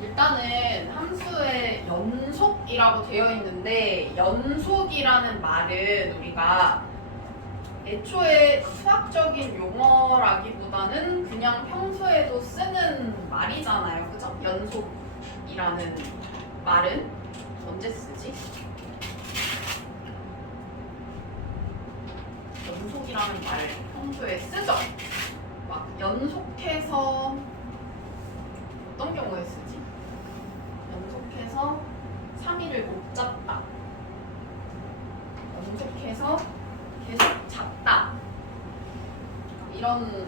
일단은 함수의 연속이라고 되어 있는데 연속이라는 말은 우리가 애초에 수학적인 용어라기보다는 그냥 평소에도 쓰는 말이잖아요. 그죠? 연속이라는 말은 언제 쓰지? 연속이라는 말 평소에 쓰죠? 막 연속해서 어떤 경우에 쓰지? 연속해서 3일을 못 잡다. 연속해서 계속 잡다. 이런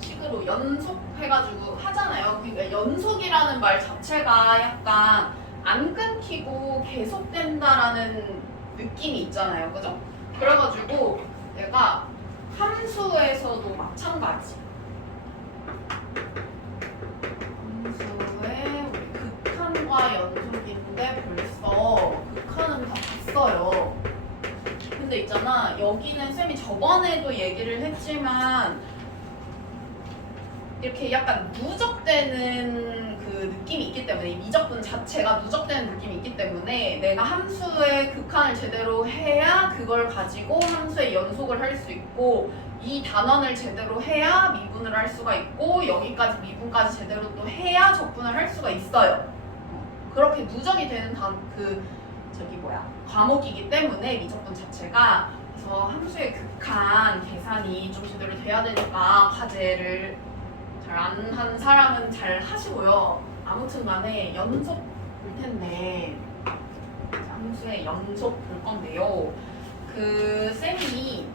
식으로 연속해가지고 하잖아요. 그러니까 연속이라는 말 자체가 약간 안 끊기고 계속된다라는 느낌이 있잖아요. 그죠? 그래가지고 내가 함수에서도 마찬가지. 함수에 우리 극한과 연속인데 벌써 극한은 다 봤어요. 근데 있잖아, 여기는 쌤이 저번에도 얘기를 했지만 이렇게 약간 누적되는 그 느낌이 있기 때문에 이 미적분 자체가 누적되는 느낌이 있기 때문에 내가 함수의 극한을 제대로 해야 그걸 가지고 함수의 연속을 할 수 있고 이 단원을 제대로 해야 미분을 할 수가 있고 여기까지 미분까지 제대로 또 해야 적분을 할 수가 있어요. 그렇게 누적이 되는 과목이기 때문에 미적분 자체가 그래서 함수의 극한 계산이 좀 제대로 돼야 되니까 과제를 잘 안 한 사람은 잘 하시고요. 아무튼 간에 연속 볼 텐데 함수의 연속 볼 건데요. 쌤이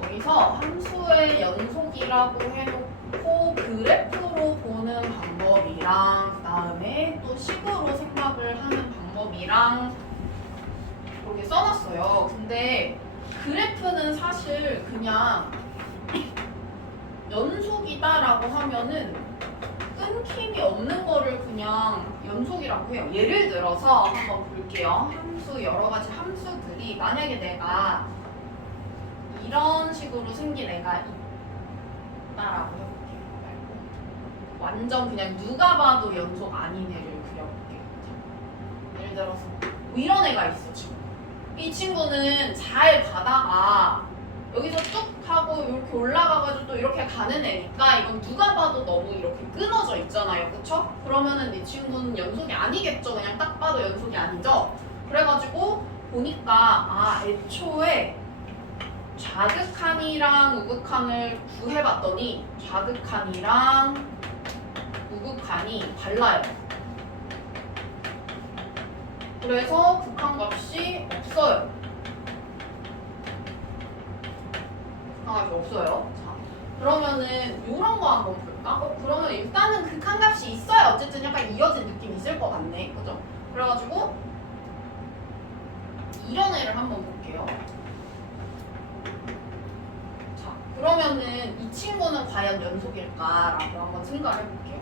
거기서 함수의 연속이라고 해놓고 그래프로 보는 방법이랑 그 다음에 또 식으로 생각을 하는 방법이랑 이렇게 써놨어요. 근데 그래프는 사실 그냥 연속이다라고 하면은 끊김이 없는 거를 그냥 연속이라고 해요. 예를 들어서 한번 볼게요. 여러 가지 함수들이 만약에 내가 이런 식으로 생긴 애가 있다라고 해볼게요. 완전 그냥 누가 봐도 연속 아닌 애를 그려볼게요. 예를 들어서 뭐 이런 애가 있어 지금. 이 친구는 잘 가다가 여기서 뚝 하고 이렇게 올라가가지고 또 이렇게 가는 애니까 이건 누가 봐도 너무 이렇게 끊어져 있잖아요. 그쵸? 그러면은 이 친구는 연속이 아니겠죠. 그냥 딱 봐도 연속이 아니죠. 그래가지고 보니까 애초에 좌극한이랑 우극한을 구해봤더니 좌극한이랑 우극한이 달라요. 그래서 극한값이 없어요. 극한값이 없어요. 자, 그러면은 이런 거 한번 볼까? 그러면 일단은 극한값이 있어야 어쨌든 약간 이어진 느낌이 있을 것 같네. 그죠? 그래가지고 이런 애를 한번 볼게요. 자, 그러면은 이 친구는 과연 연속일까라고 한번 생각을 해볼게요.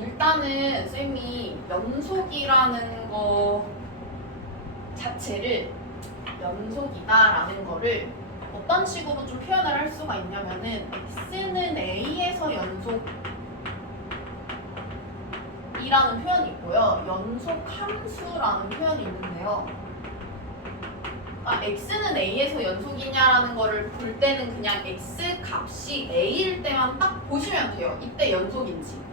일단은 쌤이 연속이라는 거 자체를 연속이다라는 거를 어떤 식으로 좀 표현을 할 수가 있냐면은 x는 a에서 연속이라는 표현이 있고요. 연속 함수라는 표현이 있는데요. x는 a에서 연속이냐라는 거를 볼 때는 그냥 x 값이 a일 때만 딱 보시면 돼요. 이때 연속인지.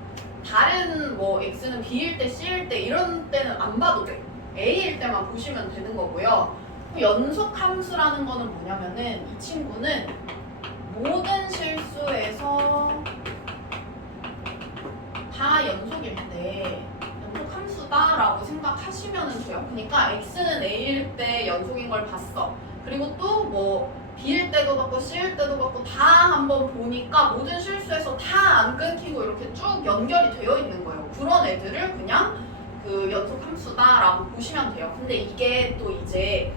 다른 뭐 x는 b일 때 c일 때 이런 때는 안 봐도 돼. a일 때만 보시면 되는 거고요. 연속 함수라는 거는 뭐냐면은 이 친구는 모든 실수에서 다 연속일 때 연속 함수다라고 생각하시면 돼요. 그러니까 x는 a일 때 연속인 걸 봤어. 그리고 또 뭐 b일 때도 봤고 c일 때도 봤고 다 한번 보니까 모든 실수에서 다 안 끊기고 이렇게 쭉 연결이 되어 있는 거예요. 그런 애들을 그냥 그 연속 함수다라고 보시면 돼요. 근데 이게 또 이제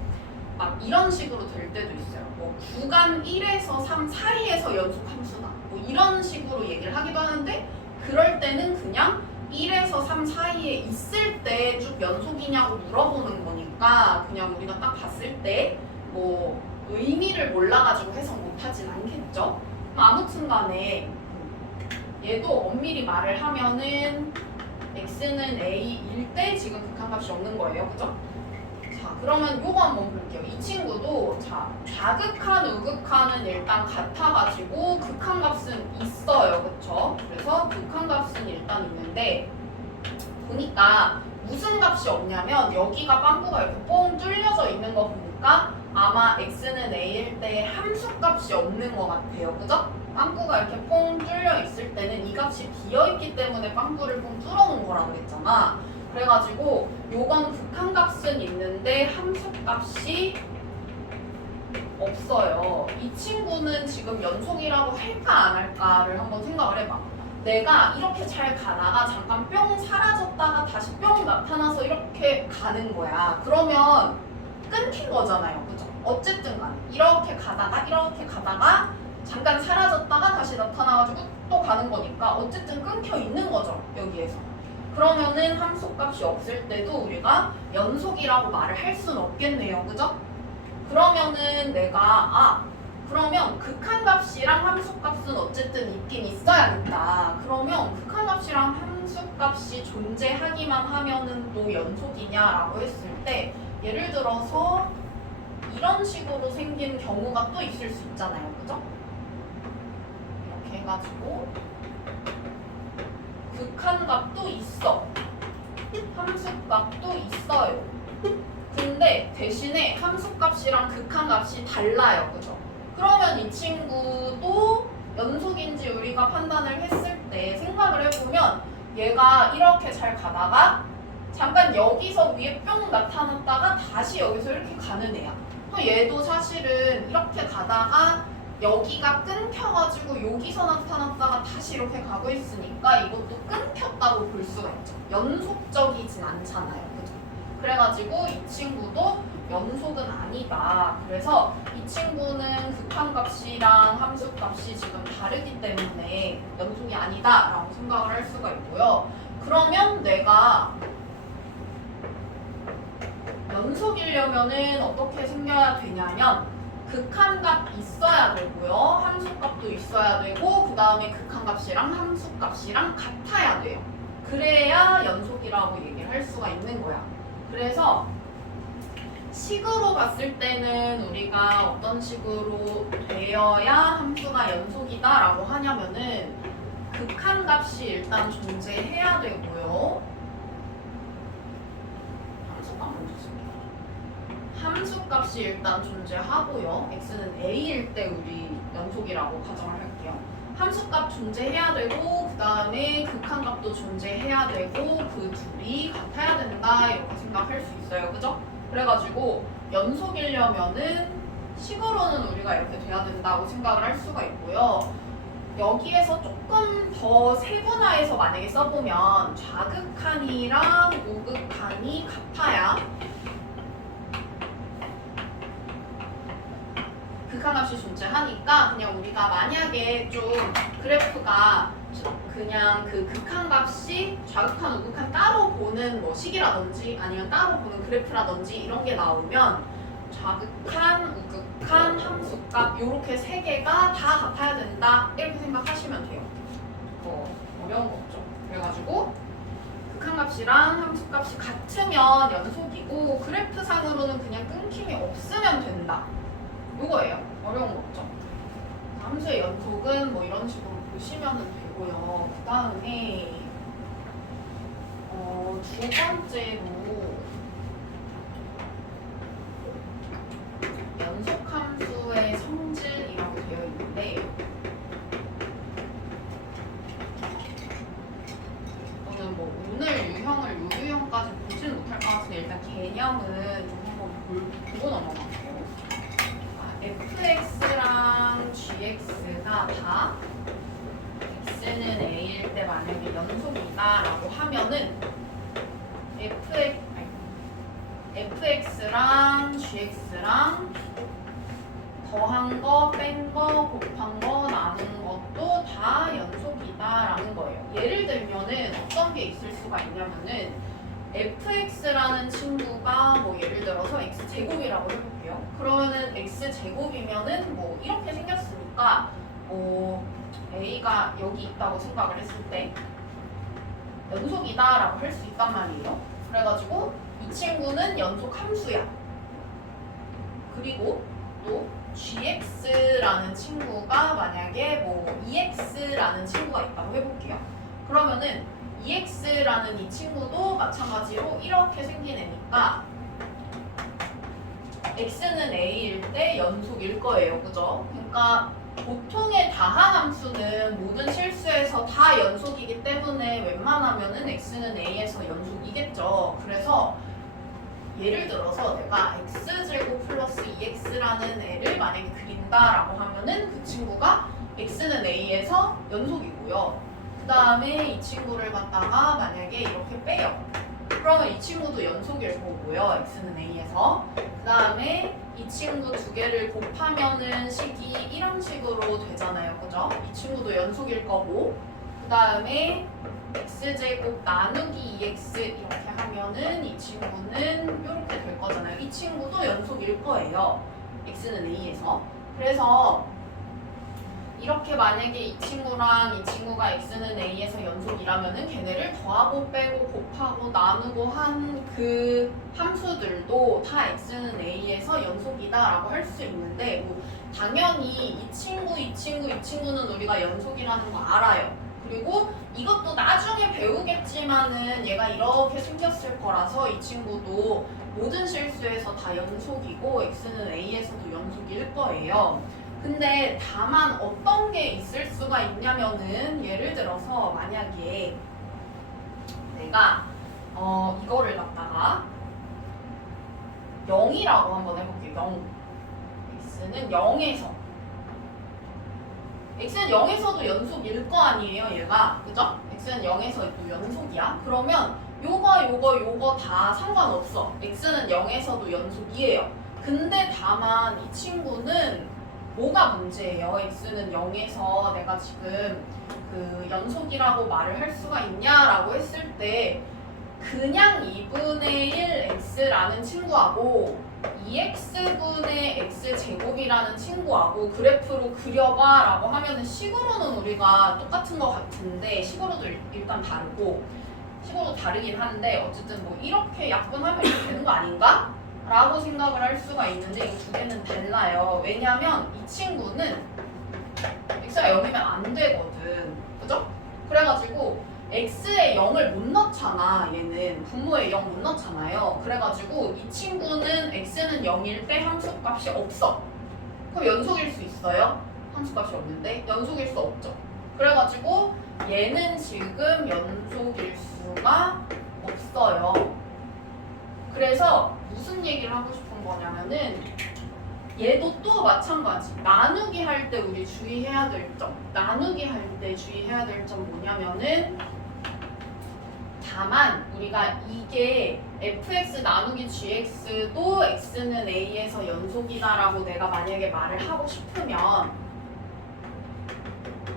막 이런 식으로 될 때도 있어요. 뭐 구간 1에서 3 사이에서 연속 함수다. 뭐 이런 식으로 얘기를 하기도 하는데 그럴 때는 그냥 1에서 3 사이에 있을 때 쭉 연속이냐고 물어보는 거니까 그냥 우리가 딱 봤을 때 뭐 의미를 몰라가지고 해석 못하진 않겠죠. 아무튼 간에 얘도 엄밀히 말을 하면은 x는 a일 때 지금 극한값이 없는 거예요. 그죠? 자, 그러면 요거 한번 볼게요. 이 친구도 자, 좌극한, 우극한은 일단 같아가지고 극한값은 있어요. 그쵸? 그래서 극한값은 일단 있는데 보니까 무슨 값이 없냐면 여기가 빵꾸가 이렇게 뽕 뚫려져 있는 거 보니까 아마 x는 a일 때 함수값이 없는 것 같아요. 그죠? 빵꾸가 이렇게 뽕 뚫려 있을 때는 이 값이 비어있기 때문에 빵꾸를 뽕 뚫어놓은 거라고 그랬잖아. 그래가지고 요건 극한값은 있는데 함수값이 없어요. 이 친구는 지금 연속이라고 할까 안 할까를 한번 생각을 해봐. 내가 이렇게 잘 가다가 잠깐 뿅 사라졌다가 다시 뿅 나타나서 이렇게 가는 거야. 그러면 끊긴 거잖아요. 그죠? 어쨌든 간에 이렇게 가다가 잠깐 사라졌다가 다시 나타나가지고 또 가는 거니까 어쨌든 끊겨 있는 거죠. 여기에서. 그러면은 함수값이 없을 때도 우리가 연속이라고 말을 할 수는 없겠네요. 그죠? 그러면은 내가 그러면 극한값이랑 함수값은 어쨌든 있긴 있어야겠다. 그러면 극한값이랑 함수값이 존재하기만 하면은 또 연속이냐라고 했을 때 예를 들어서 이런 식으로 생긴 경우가 또 있을 수 있잖아요. 그죠? 이렇게 해가지고 극한값도 있어. 함수값도 있어요. 근데 대신에 함수값이랑 극한값이 달라요. 그죠? 그러면 이 친구도 연속인지 우리가 판단을 했을 때 생각을 해보면 얘가 이렇게 잘 가다가 잠깐 여기서 위에 뿅 나타났다가 다시 여기서 이렇게 가는 애야. 그럼 얘도 사실은 이렇게 가다가 여기가 끊겨가지고 여기서 나타났다가 다시 이렇게 가고 있으니까 이것도 끊겼다고 볼 수가 있죠. 연속적이진 않잖아요. 그죠? 그래가지고 이 친구도 연속은 아니다. 그래서 이 친구는 극한값이랑 함수값이 지금 다르기 때문에 연속이 아니다 라고 생각을 할 수가 있고요. 그러면 내가 연속이려면은 어떻게 생겨야 되냐면 극한값 있어야 되고요. 함수값도 있어야 되고 그 다음에 극한값이랑 함수값이랑 같아야 돼요. 그래야 연속이라고 얘기를 할 수가 있는 거야. 그래서 식으로 봤을 때는 우리가 어떤 식으로 되어야 함수가 연속이다 라고 하냐면은 극한값이 일단 존재해야 되고요. 함수값 먼저 쓸게요. 함수값이 일단 존재하고요. x는 a일 때 우리 연속이라고 가정을 할게요. 함수값 존재해야 되고 그 다음에 극한값도 존재해야 되고 그 둘이 같아야 된다 이렇게 생각할 수 있어요. 그죠? 그래가지고 연속이려면은 식으로는 우리가 이렇게 돼야 된다고 생각을 할 수가 있고요. 여기에서 조금 더 세분화해서 만약에 써보면 좌극한이랑 우극한이 같아야 극한값이 존재하니까 그냥 우리가 만약에 좀 그래프가 그냥 그 극한값이 좌극한, 우극한 따로 보는 뭐 식이라든지 아니면 따로 보는 그래프라든지 이런 게 나오면 좌극한, 우극한, 함수값 이렇게 세 개가 다 같아야 된다 이렇게 생각하시면 돼요. 어려운 거 없죠. 그래가지고 극한값이랑 함수값이 같으면 연속이고 그래프상으로는 그냥 끊김이 없으면 된다. 이거예요. 어려운 거 없죠. 함수의 연속은 뭐 이런 식으로 보시면 되고요. 그 다음에 두 번째로 연속함수의 성질이라고 되어 있는데 저는 뭐 오늘 유형을 요 유형까지 보지는 못할 것 같은데 일단 개념은 좀 한번 보고 넘어갈게요. fx랑 gx가 다 x는 a일 때 만약에 연속이다 라고 하면은 fx랑 gx랑 더한 거, 뺀 거, 곱한 거, 나눈 것도 다 연속이다 라는 거예요. 예를 들면은 어떤 게 있을 수가 있냐면은 fx라는 친구가 뭐 예를 들어서 x제곱이라고 해볼게요. 그러면은 x제곱이면은 뭐 이렇게 생겼으니까 A가 여기 있다고 생각을 했을 때 연속이다라고 할 수 있단 말이에요. 그래가지고 이 친구는 연속 함수야. 그리고 또 gx라는 친구가 만약에 뭐 ex라는 친구가 있다고 해볼게요. 그러면은 ex라는 이 친구도 마찬가지로 이렇게 생긴 애니까 x는 a일 때 연속일 거예요. 그죠? 그러니까 보통의 다항함수는 모든 실수에서 다 연속이기 때문에 웬만하면은 x는 a에서 연속이겠죠. 그래서 예를 들어서 내가 x제곱 플러스 2x라는 애를 만약에 그린다라고 하면은 그 친구가 x는 a에서 연속이고요. 그 다음에 이 친구를 갖다가 만약에 이렇게 빼요. 그러면 이 친구도 연속일 거고요. x는 a에서. 그 다음에 이 친구 두 개를 곱하면은 식이 이런 식으로 되잖아요. 그죠? 이 친구도 연속일 거고. 그 다음에 x제곱 나누기 2x 이렇게 하면은 이 친구는 이렇게 될 거잖아요. 이 친구도 연속일 거예요. x는 a에서. 그래서 이렇게 만약에 이 친구랑 이 친구가 x는 a에서 연속이라면은 걔네를 더하고 빼고 곱하고 나누고 한 그 함수들도 다 x는 a에서 연속이다라고 할 수 있는데 뭐 당연히 이 친구, 이 친구, 이 친구는 우리가 연속이라는 거 알아요. 그리고 이것도 나중에 배우겠지만은 얘가 이렇게 생겼을 거라서 이 친구도 모든 실수에서 다 연속이고 x는 a에서도 연속일 거예요. 근데 다만 어떤 게 있을 수가 있냐면은 예를 들어서 만약에 내가 이거를 갖다가 0이라고 한번 해볼게요. 0. x는 0에서 x는 0에서도 연속일 거 아니에요, 얘가. 그죠? x는 0에서도 연속이야. 그러면 요거 다 상관없어. x는 0에서도 연속이에요. 근데 다만 이 친구는 뭐가 문제예요? x는 0에서 내가 지금 그 연속이라고 말을 할 수가 있냐라고 했을 때 그냥 2분의 1 x라는 친구하고 2x분의 x제곱이라는 친구하고 그래프로 그려봐 라고 하면은 식으로는 우리가 똑같은 것 같은데 식으로도 일단 다르고 식으로 다르긴 한데 어쨌든 뭐 이렇게 약분하면 이렇게 되는 거 아닌가? 라고 생각을 할 수가 있는데 이 두 개는 달라요. 왜냐면 이 친구는 x가 0이면 안 되거든. 그죠? 그래가지고 x에 0을 못 넣잖아. 얘는 분모에 0 못 넣잖아요. 그래가지고 이 친구는 x는 0일 때 함수값이 없어. 그럼 연속일 수 있어요? 함수값이 없는데 연속일 수 없죠. 그래가지고 얘는 지금 연속일 수가 없어요. 그래서 무슨 얘기를 하고 싶은 거냐면은 얘도 또 마찬가지. 나누기 할 때 우리 주의해야 될 점. 나누기 할 때 주의해야 될 점 뭐냐면은 다만 우리가 이게 fx 나누기 gx도 x는 a에서 연속이다라고 내가 만약에 말을 하고 싶으면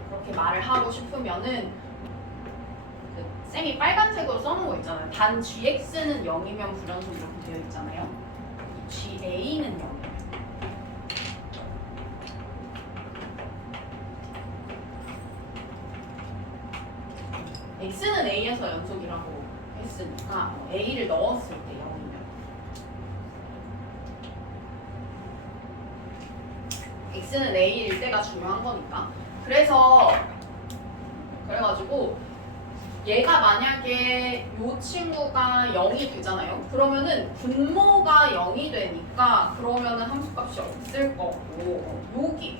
그렇게 말을 하고 싶으면은 쌤이 빨간색으로 써놓은 거 있잖아요. 단 gx는 0이면 불연속 이렇게 되어 있잖아요. ga는 0. x는 a에서 연속이라고 했으니까 a를 넣었을 때 0이면 x는 a일 때가 중요한 거니까. 그래가지고 얘가 만약에 요 친구가 0이 되잖아요. 그러면은 분모가 0이 되니까 그러면은 함수값이 없을 거고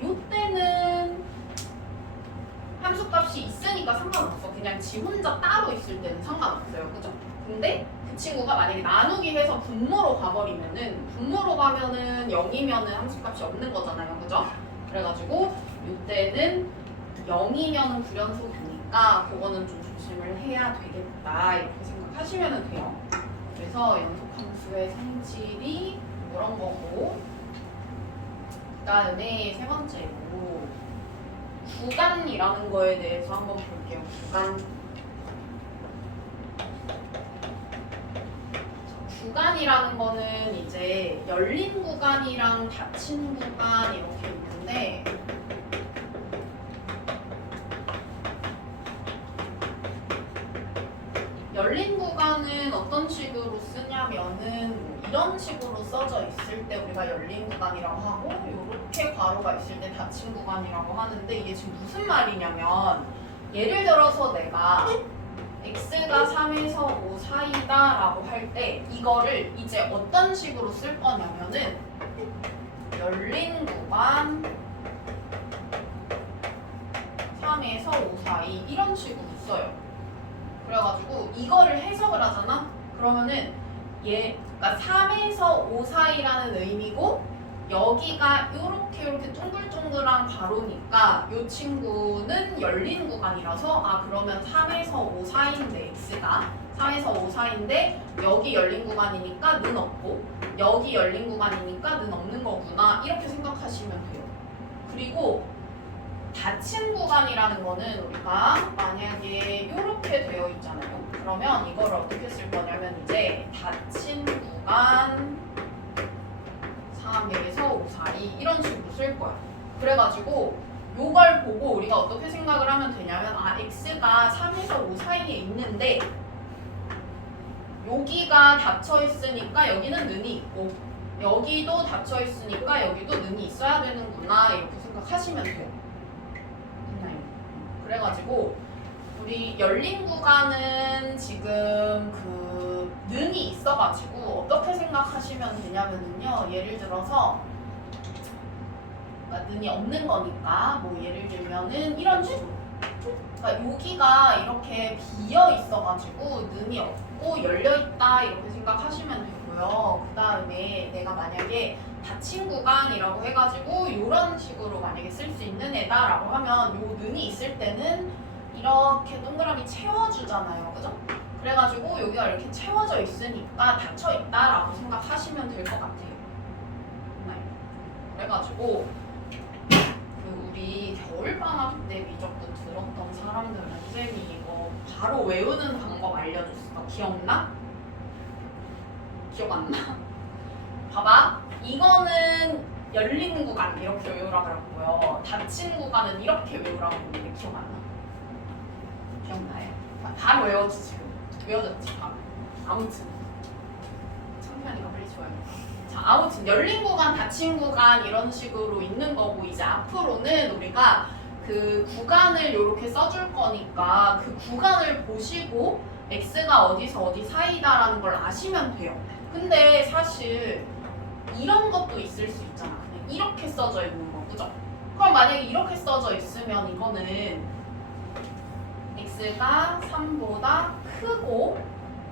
요때는 함수값이 있으니까 상관없어. 그냥 지 혼자 따로 있을 때는 상관없어요. 그죠? 근데 그 친구가 만약에 나누기 해서 분모로 가버리면은 분모로 가면은 0이면은 함수값이 없는 거잖아요. 그죠? 그래가지고 이때는 0이면은 불연속이니까 그거는 좀 조심을 해야 되겠다 이렇게 생각하시면 돼요. 그래서 연속함수의 성질이 그런 거고 그 다음에 세 번째로 구간이라는 거에 대해서 한번 볼게요. 구간이라는 거는 이제 열린 구간이랑 닫힌 구간 이렇게 있는데 열린 구간은 어떤 식으로 쓰냐면은 뭐 이런 식으로 써져 있을 때 우리가 열린 구간이라고 하고 이렇게 괄호가 있을 때 닫힌 구간이라고 하는데 이게 지금 무슨 말이냐면 예를 들어서 내가 x가 3에서 5 사이다 라고 할 때 이거를 이제 어떤 식으로 쓸 거냐면은 열린 구간 3에서 5 사이 이런 식으로 써요. 그래가지고 이거를 해석을 하잖아? 그러면은 그러니까 3에서 5 사이라는 의미고 여기가 이렇게 둥글둥글한 괄호니까 이 친구는 열린 구간이라서 그러면 3에서 5 사이인데 x가 3에서 5 사이인데 여기 열린 구간이니까 는 없고 여기 열린 구간이니까 는 없는 거구나 이렇게 생각하시면 돼요. 그리고 닫힌 구간이라는 거는 우리가 만약에 이렇게 되어 있잖아요. 그러면 이걸 어떻게 쓸 거냐면 이제 닫힌 구간 3에서 5 사이 이런 식으로 쓸 거야. 그래가지고 요걸 보고 우리가 어떻게 생각을 하면 되냐면 x가 3에서 5 사이에 있는데 여기가 닫혀 있으니까 여기는 는이 있고 여기도 닫혀 있으니까 여기도 는이 있어야 되는구나 이렇게 생각하시면 돼요. 그래가지고 우리 열린 구간은 지금 그 는이 있어가지고 어떻게 생각하시면 되냐면요. 예를 들어서 그러니까 는이 없는 거니까 뭐 예를 들면은 이런 식으로 그러니까 여기가 이렇게 비어 있어가지고 는이 없고 열려 있다 이렇게 생각하시면 되고요. 그 다음에 내가 만약에 닫힌 구간이라고 해가지고 이런 식으로 만약에 쓸 수 있는 애다라고 하면 요 는이 있을 때는 이렇게 동그라미 채워주잖아요, 그죠? 그래가지고 여기가 이렇게 채워져 있으니까 닫혀 있다라고 생각하시면 될 것 같아요. 네. 그래가지고 그 우리 겨울방학 때 미적도 들었던 사람들은 쌤이 이거 바로 외우는 방법 알려줬어. 기억나? 기억 안 나? 봐봐. 이거는 열린 구간 이렇게 외우라고 그랬고요. 닫힌 구간은 이렇게 외우라고 했는데 기억 안 나? 기억나요? 바로 외웠지 지금. 외워졌지 바로. 아무튼 창피하니까 빨리 줘야 돼. 자, 아무튼 열린 구간, 닫힌 구간 이런 식으로 있는 거고 이제 앞으로는 우리가 그 구간을 이렇게 써줄 거니까 그 구간을 보시고 x가 어디서 어디 사이다라는 걸 아시면 돼요. 근데 사실 이런 것도 있을 수 있잖아. 그냥 이렇게 써져 있는 거, 그죠? 그럼 만약에 이렇게 써져 있으면 이거는 x가 3보다 크고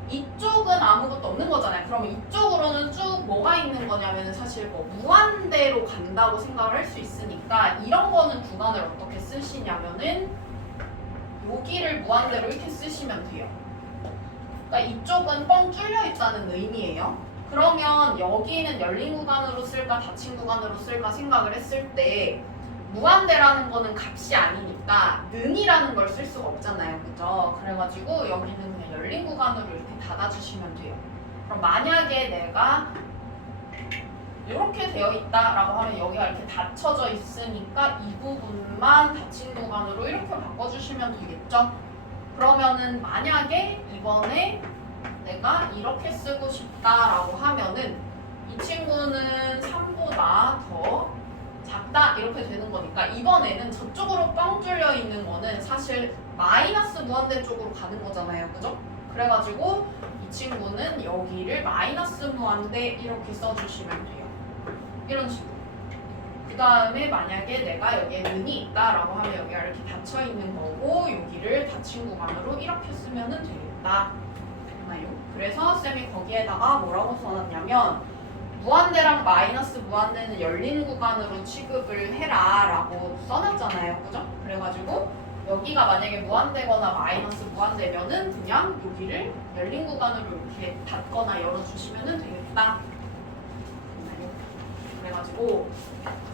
이쪽은 아무것도 없는 거잖아요. 그러면 이쪽으로는 쭉 뭐가 있는 거냐면 사실 뭐 무한대로 간다고 생각을 할 수 있으니까 이런 거는 구간을 어떻게 쓰시냐면은 여기를 무한대로 이렇게 쓰시면 돼요. 그러니까 이쪽은 뻥 뚫려 있다는 의미예요. 그러면 여기는 열린 구간으로 쓸까 닫힌 구간으로 쓸까 생각을 했을 때 무한대라는 거는 값이 아니니까 는이라는 걸 쓸 수가 없잖아요. 그죠? 그래가지고 여기는 그냥 열린 구간으로 이렇게 닫아주시면 돼요. 그럼 만약에 내가 이렇게 되어 있다라고 하면 여기가 이렇게 닫혀져 있으니까 이 부분만 닫힌 구간으로 이렇게 바꿔주시면 되겠죠? 그러면은 만약에 이번에 내가 이렇게 쓰고 싶다라고 하면은 이 친구는 3보다 더 작다 이렇게 되는 거니까 이번에는 저쪽으로 뻥 뚫려 있는 거는 사실 마이너스 무한대 쪽으로 가는 거잖아요, 그죠? 그래가지고 이 친구는 여기를 마이너스 무한대 이렇게 써주시면 돼요. 이런 식으로. 그 다음에 만약에 내가 여기에 는이 있다라고 하면 여기가 이렇게 닫혀 있는 거고 여기를 닫힌 구간으로 이렇게 쓰면은 되겠다. 그래서 쌤이 거기에다가 뭐라고 써놨냐면 무한대랑 마이너스 무한대는 열린 구간으로 취급을 해라 라고 써놨잖아요, 그죠? 그래가지고 여기가 만약에 무한대거나 마이너스 무한대면은 그냥 여기를 열린 구간으로 이렇게 닫거나 열어주시면 되겠다. 그래가지고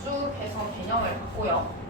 쭉 해서 개념을 갖고요.